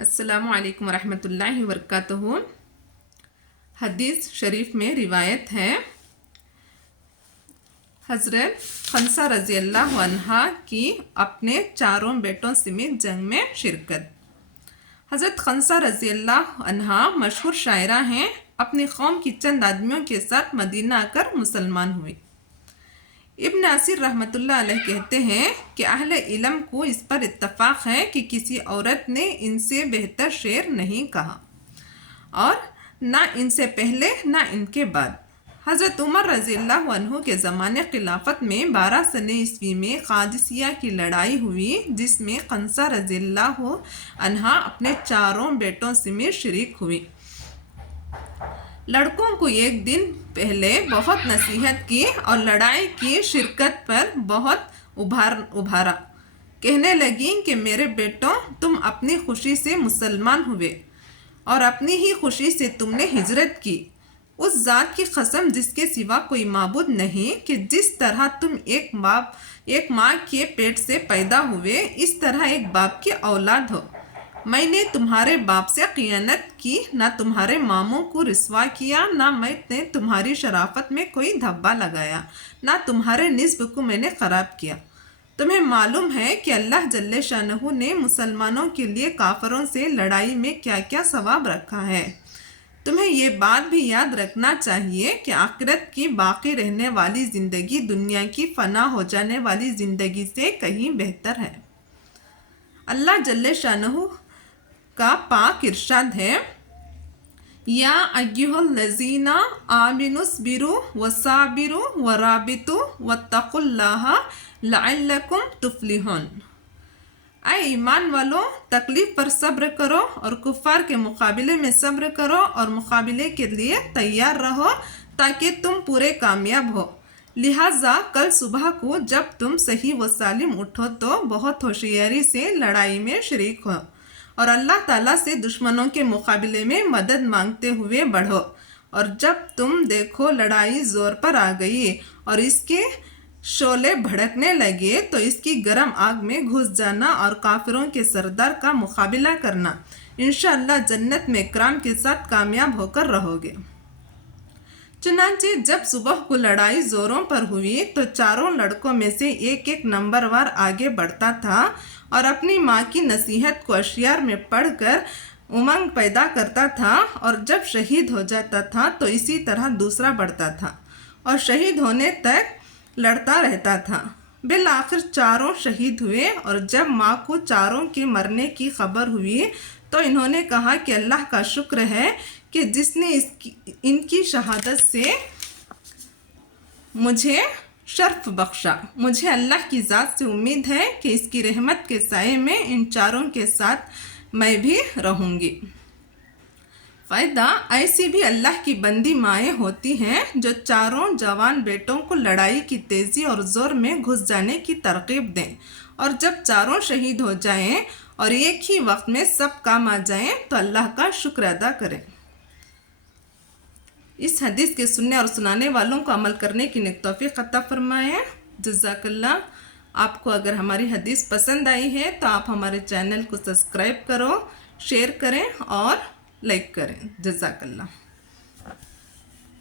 السلام علیکم ورحمۃ اللہ وبرکاتہ۔ حدیث شریف میں روایت ہے حضرت خنسہ رضی اللہ عنہا کی اپنے چاروں بیٹوں سمیت جنگ میں شرکت۔ حضرت خنسہ رضی اللہ عنہا مشہور شاعرہ ہیں، اپنی قوم کی چند آدمیوں کے ساتھ مدینہ آ کر مسلمان ہوئی۔ ابن عصیر رحمۃ اللہ علیہ کہتے ہیں کہ اہل علم کو اس پر اتفاق ہے کہ کسی عورت نے ان سے بہتر شعر نہیں کہا، اور نہ ان سے پہلے نہ ان کے بعد۔ حضرت عمر رضی اللہ عنہ کے زمانے خلافت میں 12 سنہ عیسوی میں قادسیہ کی لڑائی ہوئی، جس میں خنسہ رضی اللہ عنہا اپنے چاروں بیٹوں سمیت شریک ہوئی۔ لڑکوں کو ایک دن پہلے بہت نصیحت کی اور لڑائی کی شرکت پر بہت ابھارا۔ کہنے لگیں کہ میرے بیٹوں، تم اپنی خوشی سے مسلمان ہوئے اور اپنی ہی خوشی سے تم نے ہجرت کی۔ اس ذات کی قسم جس کے سوا کوئی معبود نہیں کہ جس طرح تم ایک ماں کے پیٹ سے پیدا ہوئے، اس طرح ایک باپ کی اولاد ہو۔ میں نے تمہارے باپ سے خیانت کی، نہ تمہارے ماموں کو رسوا کیا، نہ میں نے تمہاری شرافت میں کوئی دھبا لگایا، نہ تمہارے نسب کو میں نے خراب کیا۔ تمہیں معلوم ہے کہ اللہ جل شانہ نے مسلمانوں کے لیے کافروں سے لڑائی میں کیا کیا ثواب رکھا ہے۔ تمہیں یہ بات بھی یاد رکھنا چاہیے کہ آخرت کی باقی رہنے والی زندگی دنیا کی فنا ہو جانے والی زندگی سے کہیں بہتر ہے۔ اللہ جل شانہ کا پاک ارشاد ہے، یا ایھا الذین آمنوا اصبروا وصابروا ورابطوا واتقوا اللہ لعلکم تفلحون۔ اے ایمان والو، تکلیف پر صبر کرو اور کفار کے مقابلے میں صبر کرو اور مقابلے کے لیے تیار رہو تاکہ تم پورے کامیاب ہو۔ لہٰذا کل صبح کو جب تم صحیح و سالم اٹھو تو بہت ہوشیاری سے لڑائی میں شریک ہو اور اللہ تعالیٰ سے دشمنوں کے مقابلے میں مدد مانگتے ہوئے بڑھو، اور جب تم دیکھو لڑائی زور پر آ گئی اور اس کے شعلے بھڑکنے لگے تو اس کی گرم آگ میں گھس جانا اور کافروں کے سردار کا مقابلہ کرنا۔ انشاءاللہ جنت میں اکرام کے ساتھ کامیاب ہو کر رہو گے۔ چنانچہ جب صبح کو لڑائی زوروں پر ہوئی تو چاروں لڑکوں میں سے ایک ایک نمبر وار آگے بڑھتا تھا اور اپنی ماں کی نصیحت کو اشعار میں پڑھ کر امنگ پیدا کرتا تھا، اور جب شہید ہو جاتا تھا تو اسی طرح دوسرا بڑھتا تھا اور شہید ہونے تک لڑتا رہتا تھا۔ بالآخر چاروں شہید ہوئے، اور جب ماں کو چاروں کے مرنے کی خبر ہوئی تو انہوں نے کہا کہ اللہ کا شکر ہے کہ جس نے ان کی شہادت سے مجھے شرف بخشا۔ مجھے اللہ کی ذات سے امید ہے کہ اس کی رحمت کے سائے میں ان چاروں کے ساتھ میں بھی رہوں گی۔ فائدہ: ایسی بھی اللہ کی بندی مائیں ہوتی ہیں جو چاروں جوان بیٹوں کو لڑائی کی تیزی اور زور میں گھس جانے کی ترغیب دیں، اور جب چاروں شہید ہو جائیں اور ایک ہی وقت میں سب کام آ جائیں تو اللہ کا شکر ادا کریں۔ اس حدیث کے سننے اور سنانے والوں کو عمل کرنے کی نیک توفیق عطا فرمائے۔ جزاک اللہ۔ آپ کو اگر ہماری حدیث پسند آئی ہے تو آپ ہمارے چینل کو سبسکرائب کرو، شیئر کریں اور لائک کریں۔ جزاک اللہ۔